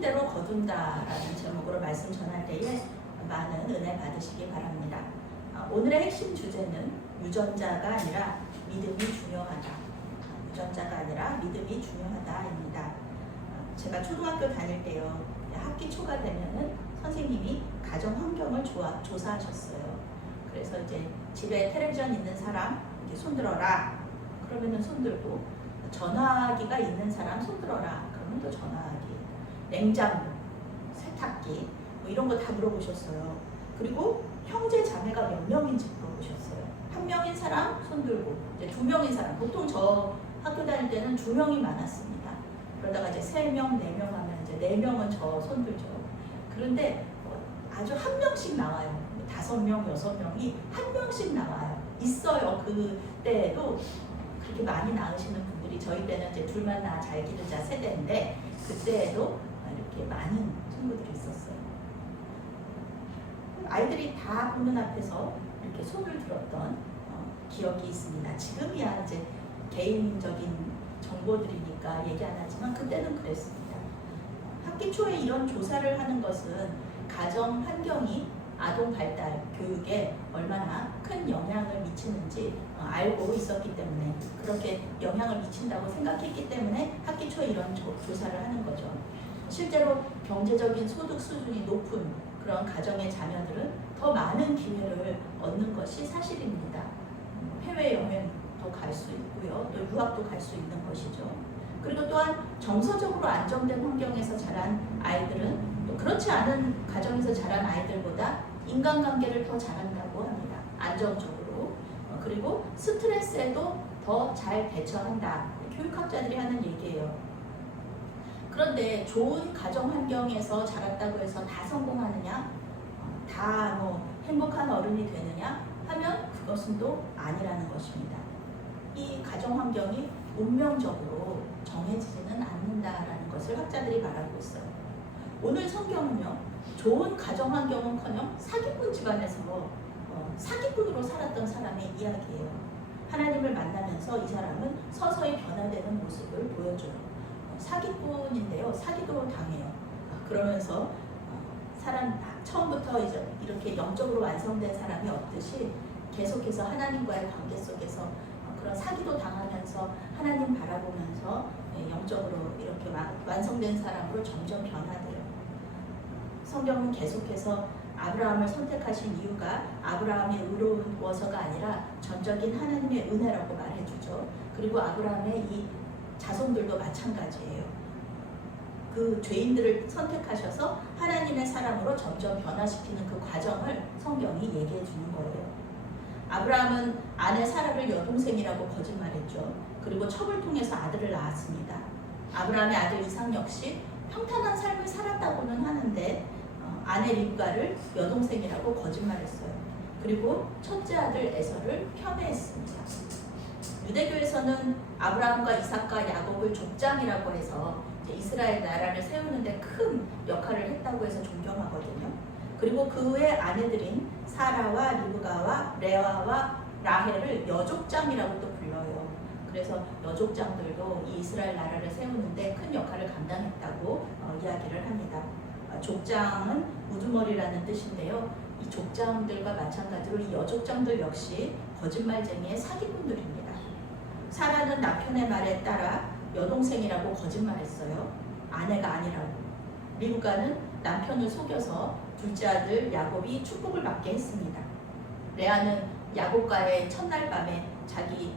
손대로 거둔다라는 제목으로 말씀 전할 때에 많은 은혜 받으시기 바랍니다. 오늘의 핵심 주제는 유전자가 아니라 믿음이 중요하다. 유전자가 아니라 믿음이 중요하다입니다. 제가 초등학교 다닐 때요, 학기 초가 되면은 선생님이 가정 환경을 조사하셨어요. 그래서 이제 집에 텔레비전 있는 사람 이렇게 손들어라. 그러면은 손들고, 전화기가 있는 사람 손들어라. 그러면 또 전화기, 냉장고, 세탁기 뭐 이런 거 다 물어보셨어요. 그리고 형제 자매가 몇 명인지 물어보셨어요. 한 명인 사람 손들고, 이제 두 명인 사람, 보통 저 학교 다닐 때는 두 명이 많았습니다. 그러다가 이제 세 명, 네 명 하면 이제 네 명은 저 손들죠. 그런데 아주 한 명씩 나와요. 5명, 6명이 한 명씩 나와요. 있어요. 그때도 그렇게 많이 낳으시는 분들이, 저희 때는 이제 둘만 낳아 잘 기르자 세대인데, 그때에도 이렇게 많은 친구들이 있었어요. 아이들이 다 보는 앞에서 이렇게 손을 들었던 기억이 있습니다. 지금이야 이제 개인적인 정보들이니까 얘기 안 하지만 그때는 그랬습니다. 학기 초에 이런 조사를 하는 것은 가정 환경이 아동 발달, 교육에 얼마나 큰 영향을 미치는지 알고 있었기 때문에, 그렇게 영향을 미친다고 생각했기 때문에 학기 초에 이런 조사를 하는 거죠. 실제로 경제적인 소득 수준이 높은 그런 가정의 자녀들은 더 많은 기회를 얻는 것이 사실입니다. 해외여행도 갈 수 있고요, 또 유학도 갈 수 있는 것이죠. 그리고 또한 정서적으로 안정된 환경에서 자란 아이들은 또 그렇지 않은 가정에서 자란 아이들보다 인간관계를 더 잘한다고 합니다. 안정적으로. 그리고 스트레스에도 더 잘 대처한다. 교육학자들이 하는 얘기예요. 그런데 좋은 가정 환경에서 자랐다고 해서 다 성공하느냐? 다 뭐 행복한 어른이 되느냐? 하면 그것은 또 아니라는 것입니다. 이 가정 환경이 운명적으로 정해지지는 않는다라는 것을 학자들이 말하고 있어요. 오늘 성경은요, 좋은 가정 환경은커녕 사기꾼 집안에서 사기꾼으로 살았던 사람의 이야기예요. 하나님을 만나면서 이 사람은 서서히 변화되는 모습을 보여줘요. 사기꾼인데요, 사기도 당해요. 그러면서 사람 처음부터 이제 이렇게 영적으로 완성된 사람이 없듯이 계속해서 하나님과의 관계 속에서 그런 사기도 당하면서 하나님 바라보면서 영적으로 이렇게 완성된 사람으로 점점 변화돼요. 성경은 계속해서 아브라함을 선택하신 이유가 아브라함의 의로워서가 아니라 전적인 하나님의 은혜라고 말해주죠. 그리고 아브라함의 이 자손들도 마찬가지예요. 그 죄인들을 선택하셔서 하나님의 사람으로 점점 변화시키는 그 과정을 성경이 얘기해 주는 거예요. 아브라함은 아내 사라를 여동생이라고 거짓말했죠. 그리고 첩을 통해서 아들을 낳았습니다. 아브라함의 아들 이삭 역시 평탄한 삶을 살았다고는 하는데 아내 립가를 여동생이라고 거짓말했어요. 그리고 첫째 아들 에서를 편애했습니다. 유대교에서는 아브라함과 이삭과 야곱을 족장이라고 해서 이스라엘 나라를 세우는데 큰 역할을 했다고 해서 존경하거든요. 그리고 그의 아내들인 사라와 리브가와 레아와 라헬을 여족장이라고 또 불러요. 그래서 여족장들도 이 이스라엘 나라를 세우는데 큰 역할을 감당했다고 이야기를 합니다. 족장은 우두머리라는 뜻인데요. 이 족장들과 마찬가지로 이 여족장들 역시 거짓말쟁이의 사기꾼들입니다. 사라는 남편의 말에 따라 여동생이라고 거짓말했어요. 아내가 아니라고. 리브가는 남편을 속여서 둘째 아들 야곱이 축복을 받게 했습니다. 레아는 야곱과의 첫날 밤에 자기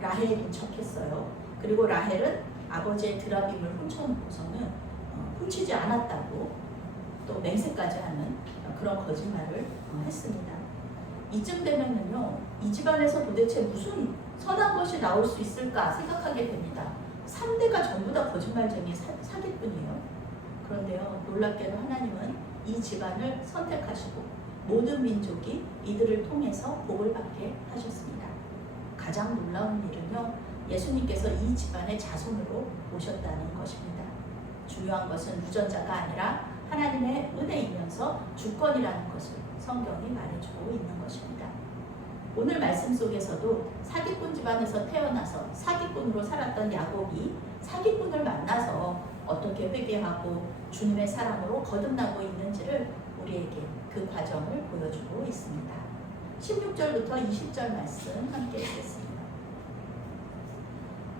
라헬인 척했어요. 그리고 라헬은 아버지의 드라빔을 훔쳐놓고서는 훔치지 않았다고 또 맹세까지 하는 그런 거짓말을 했습니다. 이쯤 되면은요, 이 집안에서 도대체 무슨 선한 것이 나올 수 있을까 생각하게 됩니다. 3대가 전부 다 거짓말쟁이 사기꾼이에요. 그런데요, 놀랍게도 하나님은 이 집안을 선택하시고 모든 민족이 이들을 통해서 복을 받게 하셨습니다. 가장 놀라운 일은요, 예수님께서 이 집안의 자손으로 오셨다는 것입니다. 중요한 것은 유전자가 아니라 하나님의 은혜이면서 주권이라는 것을 성경이 말해주고 있는 것입니다. 오늘 말씀 속에서도 사기꾼 집안에서 태어나서 사기꾼으로 살았던 야곱이 사기꾼을 만나서 어떻게 회개하고 주님의 사랑으로 거듭나고 있는지를 우리에게 그 과정을 보여주고 있습니다. 16절부터 20절 말씀 함께 읽겠습니다.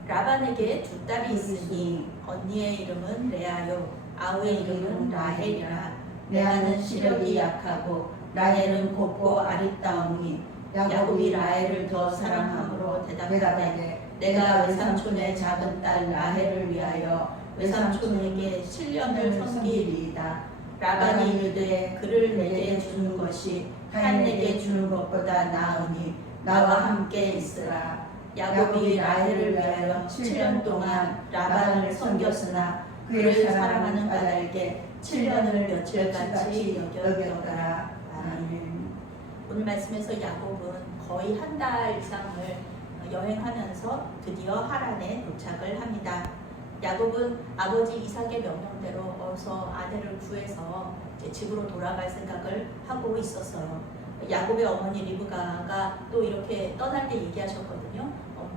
라반에게 두 딸이 있으니 언니의 이름은 레아요 아우의 이름은 라헬이라. 레아는 시력이 약하고 라헬은 곱고 아리따우니 야곱이 라헬을 더 사랑함으로 대답하되 내가 외삼촌의 작은 딸 라헬을 위하여 외삼촌에게 실련을 섬기리이다. 라반이 이르되 그를 내게 주는 것이 타인에게 주는 것보다 나으니 나와 함께 있으라. 야곱이 라헬을 위하여 7년 동안 라반을 섬겼으나 그를 사랑하는 까닭에 7년을 며칠같이 여겼더라. 아멘. 오늘 말씀에서 야곱은 거의 한 달 이상을 여행하면서 드디어 하란에 도착을 합니다. 야곱은 아버지 이삭의 명령대로 어서 아내를 구해서 이제 집으로 돌아갈 생각을 하고 있었어요. 야곱의 어머니 리브가가 또 이렇게 떠날 때 얘기하셨거든요.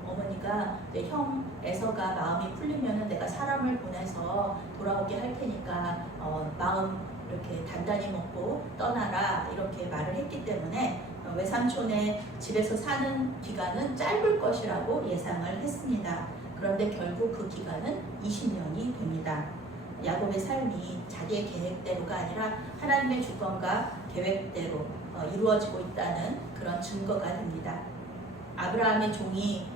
어머니가 형 에서가 마음이 풀리면은 내가 사람을 보내서 돌아오게 할 테니까 마음 이렇게 단단히 먹고 떠나라 이렇게 말을 했기 때문에 외삼촌의 집에서 사는 기간은 짧을 것이라고 예상을 했습니다. 그런데 결국 그 기간은 20년이 됩니다. 야곱의 삶이 자기의 계획대로가 아니라 하나님의 주권과 계획대로 이루어지고 있다는 그런 증거가 됩니다. 아브라함의 종이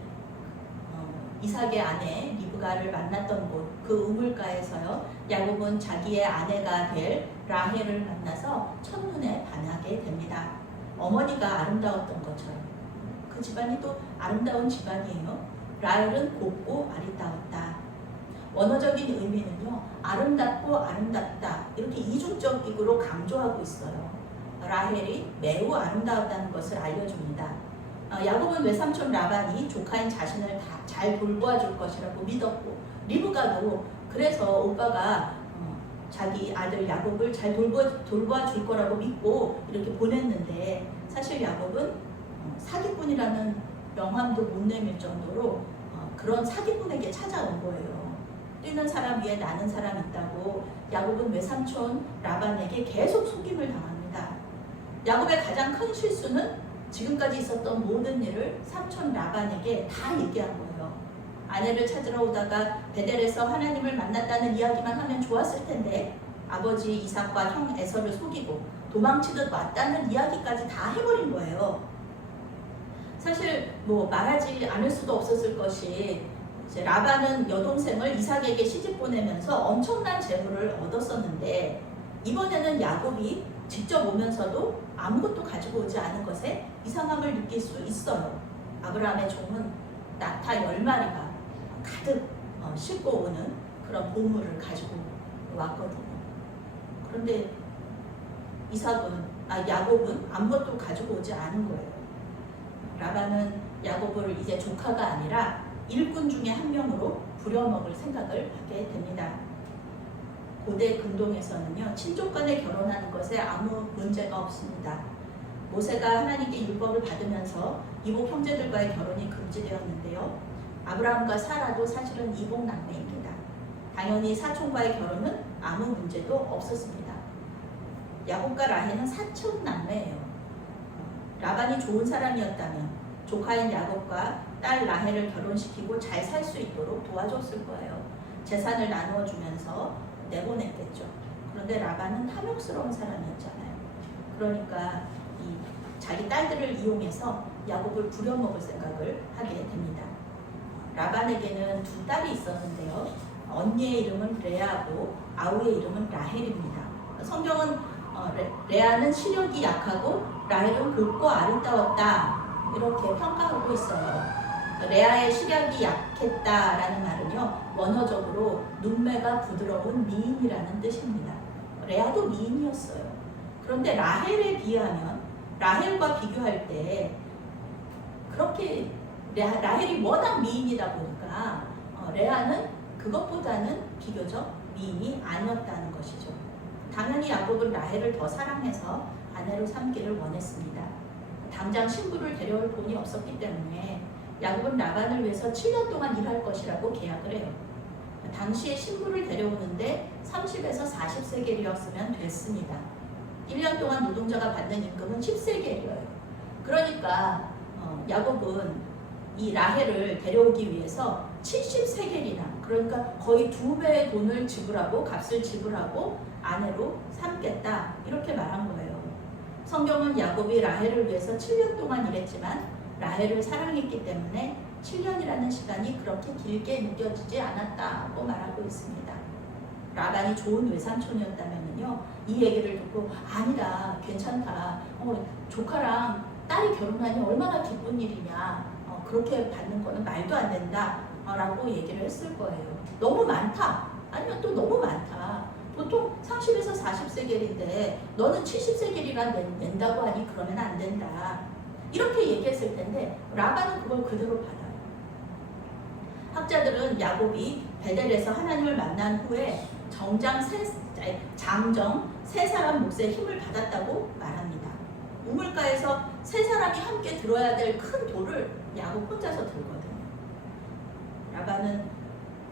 이삭의 아내 리브가를 만났던 곳, 그 우물가에서요, 야곱은 자기의 아내가 될 라헬을 만나서 첫눈에 반하게 됩니다. 어머니가 아름다웠던 것처럼 그 집안이 또 아름다운 집안이에요. 라헬은 곱고 아리따웠다. 원어적인 의미는요, 아름답고 아름답다 이렇게 이중적으로 강조하고 있어요. 라헬이 매우 아름다웠다는 것을 알려줍니다. 야곱은 외삼촌 라반이 조카인 자신을 다 잘 돌보아줄 것이라고 믿었고, 리브가도 그래서 오빠가 자기 아들 야곱을 잘 돌보아줄 거라고 믿고 이렇게 보냈는데, 사실 야곱은 사기꾼이라는 명함도 못 내밀 정도로 그런 사기꾼에게 찾아온 거예요. 뛰는 사람 위에 나는 사람 있다고 야곱은 외삼촌 라반에게 계속 속임을 당합니다. 야곱의 가장 큰 실수는 지금까지 있었던 모든 일을 삼촌 라반에게 다 얘기한 거예요. 아내를 찾으러 오다가 베델에서 하나님을 만났다는 이야기만 하면 좋았을 텐데 아버지 이삭과 형 에서를 속이고 도망치듯 왔다는 이야기까지 다 해버린 거예요. 사실 뭐 말하지 않을 수도 없었을 것이, 이제 라반은 여동생을 이삭에게 시집 보내면서 엄청난 재물을 얻었었는데, 이번에는 야곱이 직접 오면서도 아무것도 가지고 오지 않은 것에 이상함을 느낄 수 있어요. 아브라함의 종은 낙타 10마리가 가득 싣고 오는 그런 보물을 가지고 왔거든요. 그런데 야곱은 아무것도 가지고 오지 않은 거예요. 라반은 야곱을 이제 조카가 아니라 일꾼 중에 한 명으로 부려먹을 생각을 하게 됩니다. 고대 근동에서는요, 친족 간에 결혼하는 것에 아무 문제가 없습니다. 모세가 하나님께 율법을 받으면서 이복 형제들과의 결혼이 금지되었는데요. 아브라함과 사라도 사실은 이복 남매입니다. 당연히 사촌과의 결혼은 아무 문제도 없었습니다. 야곱과 라헬은 사촌 남매예요. 라반이 좋은 사람이었다면 조카인 야곱과 딸 라헬을 결혼시키고 잘 살 수 있도록 도와줬을 거예요. 재산을 나누어 주면서 내보냈겠죠. 그런데 라반은 탐욕스러운 사람이었잖아요. 그러니까 자기 딸들을 이용해서 야곱을 부려먹을 생각을 하게 됩니다. 라반에게는 두 딸이 있었는데요. 언니의 이름은 레아고 아우의 이름은 라헬입니다. 성경은 레아는 시력이 약하고 라헬은 곱고 아름다웠다 이렇게 평가하고 있어요. 레아의 시력이 약했다라는 말은요, 원어적으로 눈매가 부드러운 미인이라는 뜻입니다. 레아도 미인이었어요. 그런데 라헬과 비교할 때 그렇게 라헬이 워낙 미인이다 보니까 레아는 그것보다는 비교적 미인이 아니었다는 것이죠. 당연히 야곱은 라헬을 더 사랑해서 아내로 삼기를 원했습니다. 당장 신부를 데려올 돈이 없었기 때문에 야곱은 라반을 위해서 7년 동안 일할 것이라고 계약을 해요. 당시에 신부를 데려오는데 30에서 40세겔이었으면 됐습니다. 1년 동안 노동자가 받는 임금은 10세겔이에요. 그러니까 야곱은 이 라헬을 데려오기 위해서 70세겔이나, 그러니까 거의 2배의 돈을 지불하고 값을 지불하고 아내로 삼겠다, 이렇게 말한 거예요. 성경은 야곱이 라헬을 위해서 7년 동안 일했지만 라헬을 사랑했기 때문에 7년이라는 시간이 그렇게 길게 느껴지지 않았다고 말하고 있습니다. 라반이 좋은 외삼촌이었다면요, 이 얘기를 듣고 아니다, 괜찮다, 조카랑 딸이 결혼하니 얼마나 기쁜 일이냐, 그렇게 받는 거는 말도 안 된다 라고 얘기를 했을 거예요. 너무 많다, 아니면 또 너무 많다, 보통 30에서 40세겔인데 너는 70세겔이나 낸다고 하니 그러면 안 된다, 이렇게 얘기했을 텐데 라반은 그걸 그대로 받아요. 학자들은 야곱이 베델에서 하나님을 만난 후에 장정 세 사람 몫의 힘을 받았다고 말합니다. 우물가에서 세 사람이 함께 들어야 될 큰 돌을 야곱 혼자서 들거든요. 라반은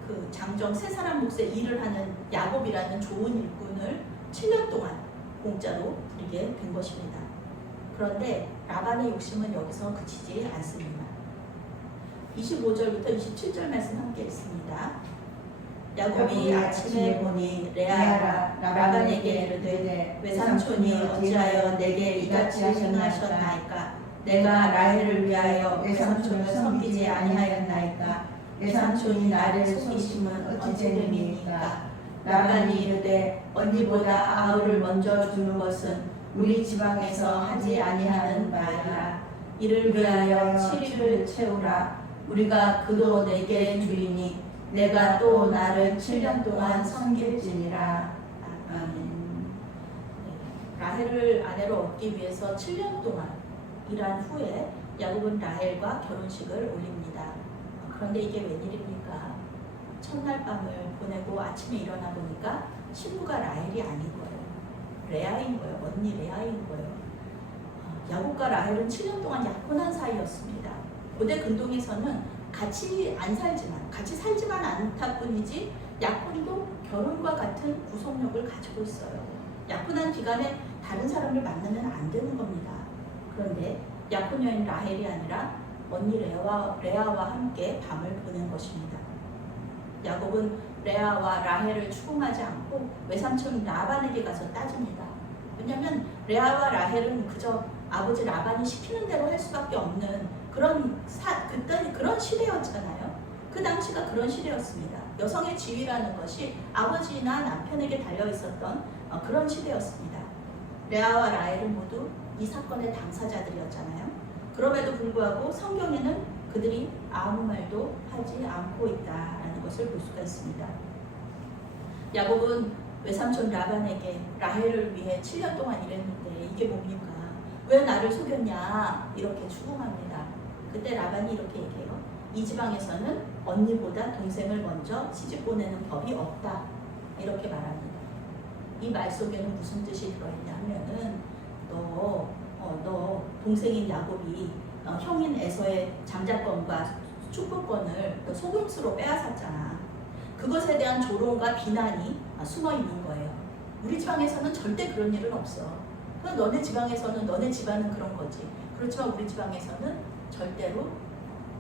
그 장정 세 사람 몫의 일을 하는 야곱이라는 좋은 일꾼을 7년 동안 공짜로 드리게 된 것입니다. 그런데 라반의 욕심은 여기서 그치지 않습니다. 25절부터 27절 말씀 함께 읽습니다. 야곱이 아침에 보니 레아가 라반에게 이르되 외삼촌이 어찌하여 내게 이같이 행하셨나이까? 내가 라헬을 위하여 외삼촌을 섬기지 아니하였나이까? 외삼촌이 나를 속이심은 어찌 됨이니까? 라반이 이르되 언니보다 아우를 먼저 주는 것은 우리 지방에서 하지 아니하는 바이라. 이를 위하여 7일을 채우라. 우리가 그도 내게 주리니 내가 또 나를 7년 동안 섬길지니라. 아멘. 라헬을 아내로 얻기 위해서 7년 동안 일한 후에 야곱은 라헬과 결혼식을 올립니다. 그런데 이게 웬일입니까? 첫날 밤을 보내고 아침에 일어나 보니까 신부가 라헬이 아닌 거예요. 레아인 거예요. 언니 레아인 거예요. 야곱과 라헬은 7년 동안 약혼한 사이였습니다. 고대 근동에서는 같이 살지만 않다 뿐이지 약혼도 결혼과 같은 구속력을 가지고 있어요. 약혼한 기간에 다른 사람을 만나면 안 되는 겁니다. 그런데 약혼 여인 라헬이 아니라 언니 레아와 함께 밤을 보낸 것입니다. 야곱은 레아와 라헬을 추궁하지 않고 외삼촌 라반에게 가서 따집니다. 왜냐하면 레아와 라헬은 그저 아버지 라반이 시키는 대로 할 수밖에 없는 그때 그런 시대였잖아요. 그 당시가 그런 시대였습니다. 여성의 지위라는 것이 아버지나 남편에게 달려 있었던 그런 시대였습니다. 레아와 라헬은 모두 이 사건의 당사자들이었잖아요. 그럼에도 불구하고 성경에는 그들이 아무 말도 하지 않고 있다라는 것을 볼 수가 있습니다. 야곱은 외삼촌 라반에게 라헬을 위해 7년 동안 일했는데 이게 뭡니까? 왜 나를 속였냐? 이렇게 추궁합니다. 그때 라반이 이렇게 얘기해요. 이 지방에서는 언니보다 동생을 먼저 시집 보내는 법이 없다. 이렇게 말합니다. 이 말 속에는 무슨 뜻이 들어있냐 하면은 너 동생인 야곱이 형인 에서의 장자권과 축복권을 너 속임수로 빼앗았잖아. 그것에 대한 조롱과 비난이 숨어 있는 거예요. 우리 지방에서는 절대 그런 일은 없어. 너네 지방에서는 너네 집안은 그런 거지. 그렇지만 우리 지방에서는 절대로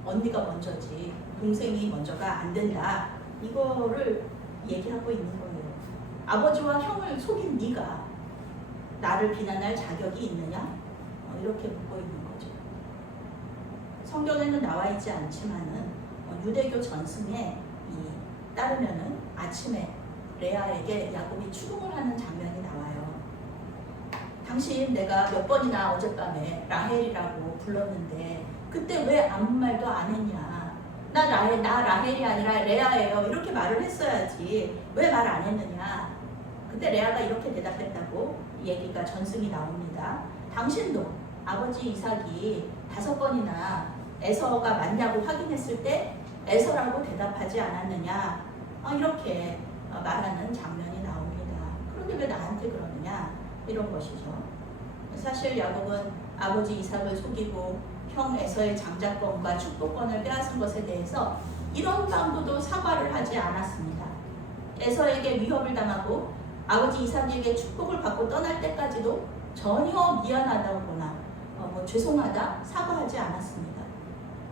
언니가 먼저지 동생이 먼저가 안 된다. 이거를 얘기하고 있는 거예요. 아버지와 형을 속인 네가 나를 비난할 자격이 있느냐? 이렇게 묻고 있는 거죠. 성경에는 나와 있지 않지만은 유대교 전승에 따르면은 아침에 레아에게 야곱이 추궁을 하는 장면이 나와요. 당신 내가 몇 번이나 어젯밤에 라헬이라고 불렀는데 그때 왜 아무 말도 안 했냐? 나 라헬이 아니라 레아예요. 이렇게 말을 했어야지. 왜 말 안 했느냐? 그때 레아가 이렇게 대답했다고 얘기가 전승이 나옵니다. 당신도 아버지 이삭이 5번이나 에서가 맞냐고 확인했을 때 에서라고 대답하지 않았느냐? 이렇게 말하는 장면이 나옵니다. 그런데 왜 나한테 그러느냐? 이런 것이죠. 사실 야곱은 아버지 이삭을 속이고 형 에서의 장자권과 축복권을 빼앗은 것에 대해서 이런 방구도 사과를 하지 않았습니다. 에서에게 위협을 당하고 아버지 이삭에게 축복을 받고 떠날 때까지도 전혀 미안하다거나 죄송하다 사과하지 않았습니다.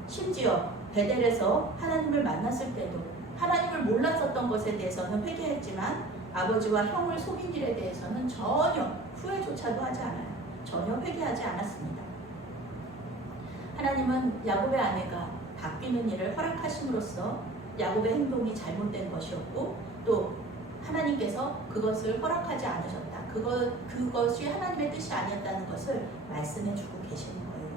심지어 베델에서 하나님을 만났을 때도 하나님을 몰랐었던 것에 대해서는 회개했지만 아버지와 형을 속인 일에 대해서는 전혀 후회조차도 하지 않아요. 전혀 회개하지 않았습니다. 하나님은 야곱의 아내가 바뀌는 일을 허락하심으로써 야곱의 행동이 잘못된 것이었고 또 하나님께서 그것을 허락하지 않으셨다. 그것이 하나님의 뜻이 아니었다는 것을 말씀해 주고 계시는 거예요.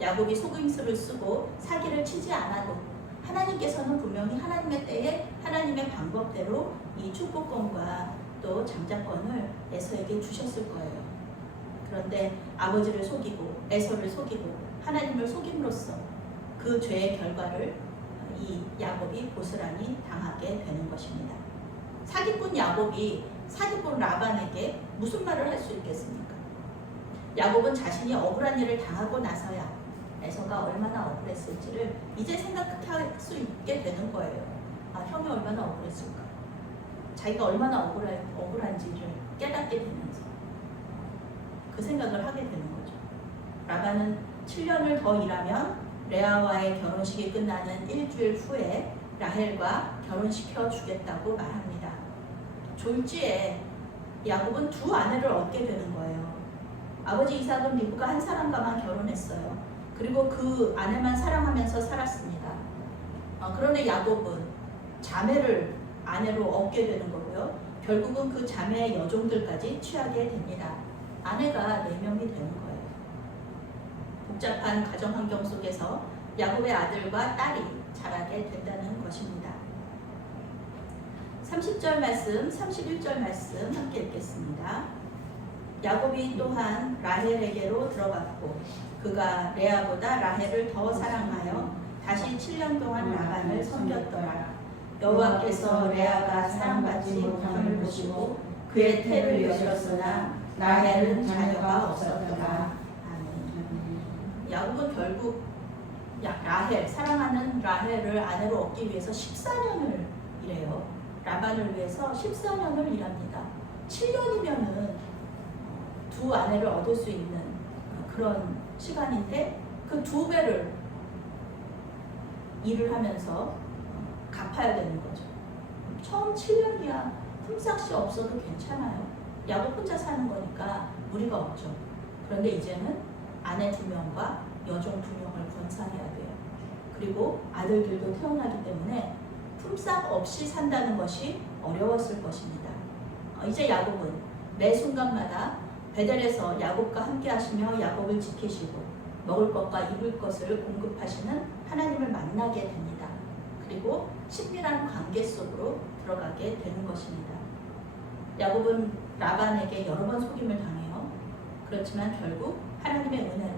야곱이 속임수를 쓰고 사기를 치지 않아도 하나님께서는 분명히 하나님의 때에 하나님의 방법대로 이 축복권과 또 장자권을 에서에게 주셨을 거예요. 그런데 아버지를 속이고 에서를 속이고 하나님을 속임으로써 그 죄의 결과를 이 야곱이 고스란히 당하게 되는 것입니다. 사기꾼 야곱이 사기꾼 라반에게 무슨 말을 할 수 있겠습니까? 야곱은 자신이 억울한 일을 당하고 나서야 에서가 얼마나 억울했을지를 이제 생각할 수 있게 되는 거예요. 형이 얼마나 억울했을까? 자기가 얼마나 억울한지를 깨닫게 되면서 그 생각을 하게 되는 거죠. 라반은 7년을 더 일하면 레아와의 결혼식이 끝나는 일주일 후에 라헬과 결혼시켜 주겠다고 말합니다. 졸지에 야곱은 두 아내를 얻게 되는 거예요. 아버지 이삭은 리브가 한 사람과만 결혼했어요. 그리고 그 아내만 사랑하면서 살았습니다. 그런데 야곱은 자매를 아내로 얻게 되는 거고요. 결국은 그 자매의 여종들까지 취하게 됩니다. 아내가 4명이 되는 거예요. 복잡한 가정 환경 속에서 야곱의 아들과 딸이 자라게 된다는 것입니다. 30절 말씀, 31절 말씀 함께 읽겠습니다. 야곱이 또한 라헬에게로 들어갔고 그가 레아보다 라헬을 더 사랑하여 다시 7년 동안 라반을 섬겼더라. 여호와께서 레아가 사랑받지 못함을 보시고 그의 태를 여셨으나 라헬은 자녀가 없었더라. 아멘. 야곱은 결국 라헬, 사랑하는 라헬을 아내로 얻기 위해서 14년을 일해요. 라반을 위해서 14년을 일합니다. 7년이면은 두 아내를 얻을 수 있는 그런 시간인데 그 2배를 일을 하면서 갚아야 되는 거죠. 처음 7년이야 흠싹시 없어도 괜찮아요. 야곱 혼자 사는 거니까 무리가 없죠. 그런데 이제는 아내 2명과 여종 2명을 건사해야 돼요. 그리고 아들들도 태어나기 때문에 품삯 없이 산다는 것이 어려웠을 것입니다. 이제 야곱은 매 순간마다 베델에서 야곱과 함께 하시며 야곱을 지키시고 먹을 것과 입을 것을 공급하시는 하나님을 만나게 됩니다. 그리고 친밀한 관계 속으로 들어가게 되는 것입니다. 야곱은 라반에게 여러 번 속임을 당해요. 그렇지만 결국 하나님의 은혜로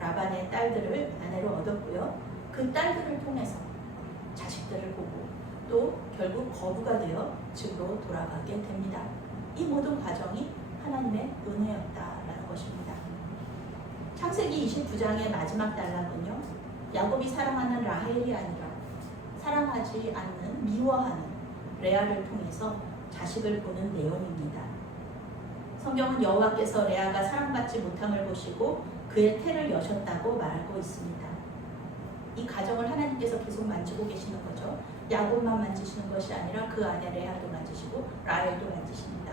라반의 딸들을 아내로 얻었고요. 그 딸들을 통해서 자식들을 보고 또 결국 거부가 되어 집으로 돌아가게 됩니다. 이 모든 과정이 하나님의 은혜였다라는 것입니다. 창세기 29장의 마지막 단락은요. 야곱이 사랑하는 라헬이 아니라 사랑하지 않는 미워하는 레아를 통해서 자식을 보는 내용입니다. 성경은 여호와께서 레아가 사랑받지 못함을 보시고 그의 태를 여셨다고 말하고 있습니다. 이 가정을 하나님께서 계속 만지고 계시는 거죠. 야곱만 만지시는 것이 아니라 그 안에 레아도 만지시고 라헬도 만지십니다.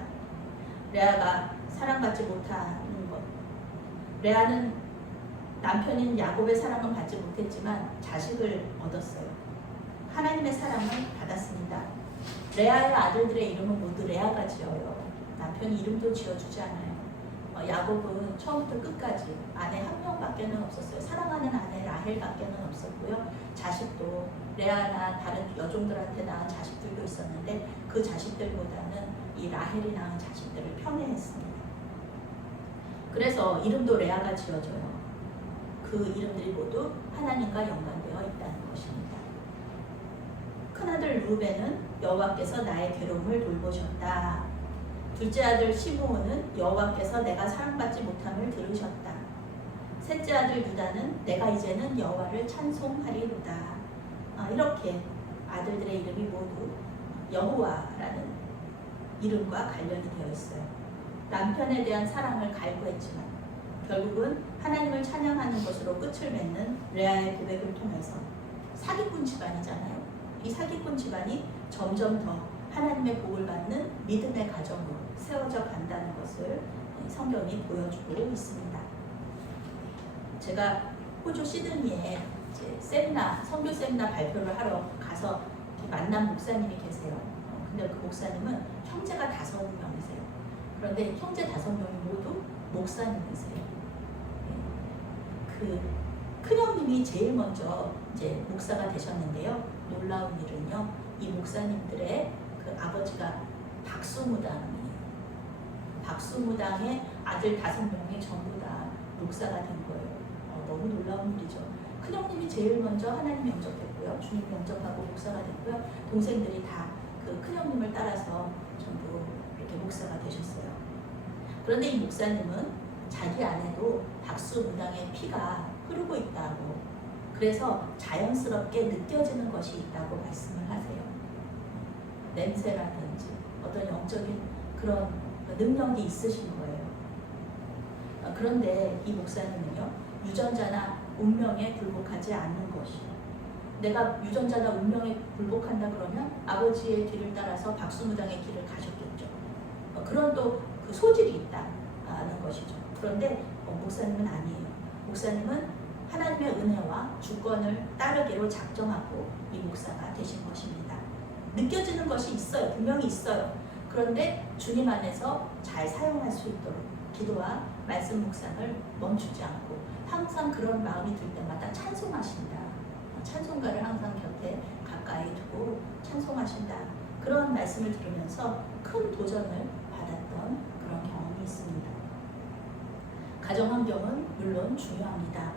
레아가 사랑받지 못하는 것. 레아는 남편인 야곱의 사랑은 받지 못했지만 자식을 얻었어요. 하나님의 사랑을 받았습니다. 레아의 아들들의 이름은 모두 레아가 지어요. 남편이 이름도 지어주지 않아요. 야곱은 처음부터 끝까지 아내 1명밖에는 없었어요. 사랑하는 아내 라헬밖에는 없었고요. 자식도 레아나 다른 여종들한테 낳은 자식들도 있었는데 그 자식들보다는 이 라헬이 낳은 자식들을 편애했습니다. 그래서 이름도 레아가 지어져요. 그 이름들이 모두 하나님과 연관되어 있다는 것입니다. 큰아들 루벤은 여호와께서 나의 괴로움을 돌보셨다. 둘째 아들 시므온은 여호와께서 내가 사랑받지 못함을 들으셨다. 셋째 아들 유다는 내가 이제는 여호와를 찬송하리로다. 이렇게 아들들의 이름이 모두 여호와라는 이름과 관련이 되어 있어요. 남편에 대한 사랑을 갈구했지만 결국은 하나님을 찬양하는 것으로 끝을 맺는 레아의 고백을 통해서 사기꾼 집안이잖아요. 이 사기꾼 집안이 점점 더 하나님의 복을 받는 믿음의 가정으로 세워져 간다는 것을 성경이 보여주고 있습니다. 제가 호주 시드니에 이제 선교 세미나 발표를 하러 가서 만난 목사님이 계세요. 근데 그 목사님은 형제가 5명이세요. 그런데 형제 5명이 모두 목사님이세요. 그 큰형님이 제일 먼저 이제 목사가 되셨는데요. 놀라운 일은요, 이 목사님들의 그 아버지가 박수무당이에요. 박수무당의 아들 5명이 전부 다 목사가 된 거예요. 너무 놀라운 일이죠. 큰형님이 제일 먼저 하나님 영접했고요. 주님 영접하고 목사가 됐고요. 동생들이 다 그 큰형님을 따라서 전부 이렇게 목사가 되셨어요. 그런데 이 목사님은 자기 안에도 박수무당의 피가 흐르고 있다고, 그래서 자연스럽게 느껴지는 것이 있다고 말씀을 하세요. 냄새라든지 어떤 영적인 그런 능력이 있으신 거예요. 그런데 이 목사님은요, 유전자나 운명에 굴복하지 않는 것이, 내가 유전자나 운명에 굴복한다 그러면 아버지의 뒤를 따라서 박수무당의 길을 가셨겠죠. 그런 또 그 소질이 있다는 것이죠. 그런데 목사님은 아니에요. 목사님은 하나님의 은혜와 주권을 따르기로 작정하고 이 목사가 되신 것입니다. 느껴지는 것이 있어요. 분명히 있어요. 그런데 주님 안에서 잘 사용할 수 있도록 기도와 말씀 묵상을 멈추지 않고 항상 그런 마음이 들 때마다 찬송하신다. 찬송가를 항상 곁에 가까이 두고 찬송하신다. 그런 말씀을 들으면서 큰 도전을 받았던 그런 경험이 있습니다. 가정 환경은 물론 중요합니다.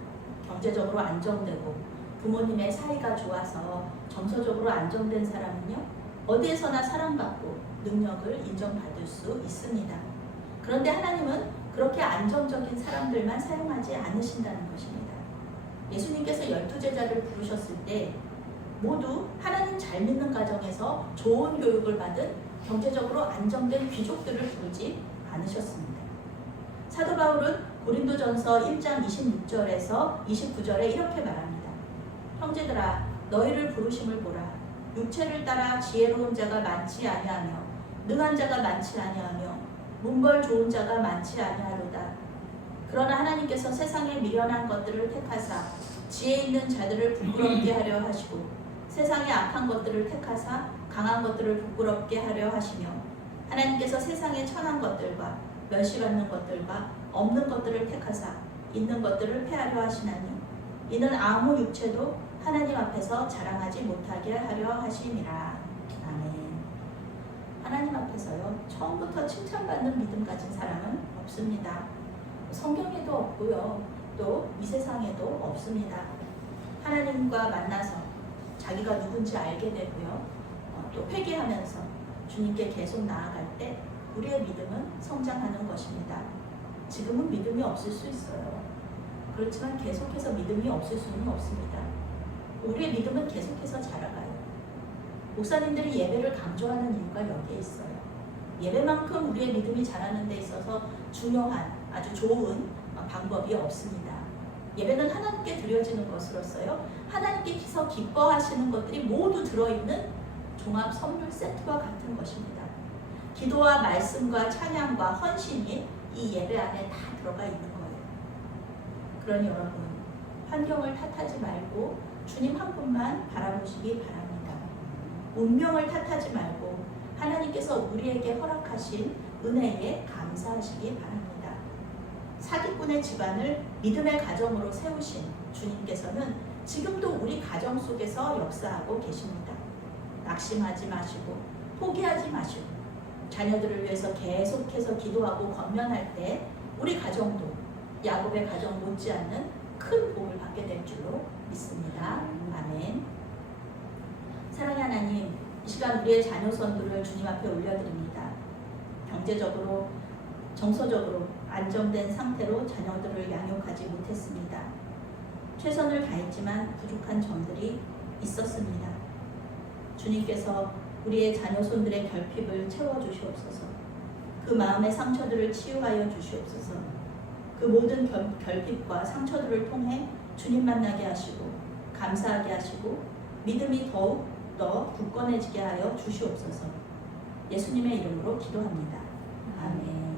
경제적으로 안정되고 부모님의 사이가 좋아서 정서적으로 안정된 사람은요, 어디에서나 사랑받고 능력을 인정받을 수 있습니다. 그런데 하나님은 그렇게 안정적인 사람들만 사용하지 않으신다는 것입니다. 예수님께서 12제자를 부르셨을 때 모두 하나님 잘 믿는 가정에서 좋은 교육을 받은 경제적으로 안정된 귀족들을 부르지 않으셨습니다. 사도 바울은 고린도전서 1장 26절에서 29절에 이렇게 말합니다. 형제들아, 너희를 부르심을 보라. 육체를 따라 지혜로운 자가 많지 아니하며 능한 자가 많지 아니하며 문벌 좋은 자가 많지 아니하로다. 그러나 하나님께서 세상에 미련한 것들을 택하사 지혜 있는 자들을 부끄럽게 하려 하시고 세상에 악한 것들을 택하사 강한 것들을 부끄럽게 하려 하시며 하나님께서 세상에 천한 것들과 멸시받는 것들과 없는 것들을 택하사 있는 것들을 폐하려 하시나니 이는 아무 육체도 하나님 앞에서 자랑하지 못하게 하려 하심이라. 아멘. 하나님 앞에서요, 처음부터 칭찬받는 믿음 가진 사람은 없습니다. 성경에도 없고요, 또 이 세상에도 없습니다. 하나님과 만나서 자기가 누군지 알게 되고요, 또 회개하면서 주님께 계속 나아갈 때 우리의 믿음은 성장하는 것입니다. 지금은 믿음이 없을 수 있어요. 그렇지만 계속해서 믿음이 없을 수는 없습니다. 우리의 믿음은 계속해서 자라가요. 목사님들이 예배를 강조하는 이유가 여기에 있어요. 예배만큼 우리의 믿음이 자라는 데 있어서 중요한 아주 좋은 방법이 없습니다. 예배는 하나님께 드려지는 것으로서요, 하나님께서 기뻐하시는 것들이 모두 들어있는 종합 선물 세트와 같은 것입니다. 기도와 말씀과 찬양과 헌신이 이 예배 안에 다 들어가 있는 거예요. 그러니 여러분, 환경을 탓하지 말고 주님 한 분만 바라보시기 바랍니다. 운명을 탓하지 말고 하나님께서 우리에게 허락하신 은혜에 감사하시기 바랍니다. 사기꾼의 집안을 믿음의 가정으로 세우신 주님께서는 지금도 우리 가정 속에서 역사하고 계십니다. 낙심하지 마시고 포기하지 마시고 자녀들을 위해서 계속해서 기도하고 권면할 때 우리 가정도 야곱의 가정 못지않는 큰 복을 받게 될 줄로 믿습니다. 아멘. 사랑하는 하나님, 이 시간 우리의 자녀 선두를 주님 앞에 올려드립니다. 경제적으로, 정서적으로 안정된 상태로 자녀들을 양육하지 못했습니다. 최선을 다했지만 부족한 점들이 있었습니다. 주님께서 우리의 자녀손들의 결핍을 채워주시옵소서. 그 마음의 상처들을 치유하여 주시옵소서. 그 모든 결핍과 상처들을 통해 주님 만나게 하시고 감사하게 하시고 믿음이 더욱 더 굳건해지게 하여 주시옵소서. 예수님의 이름으로 기도합니다. 아멘.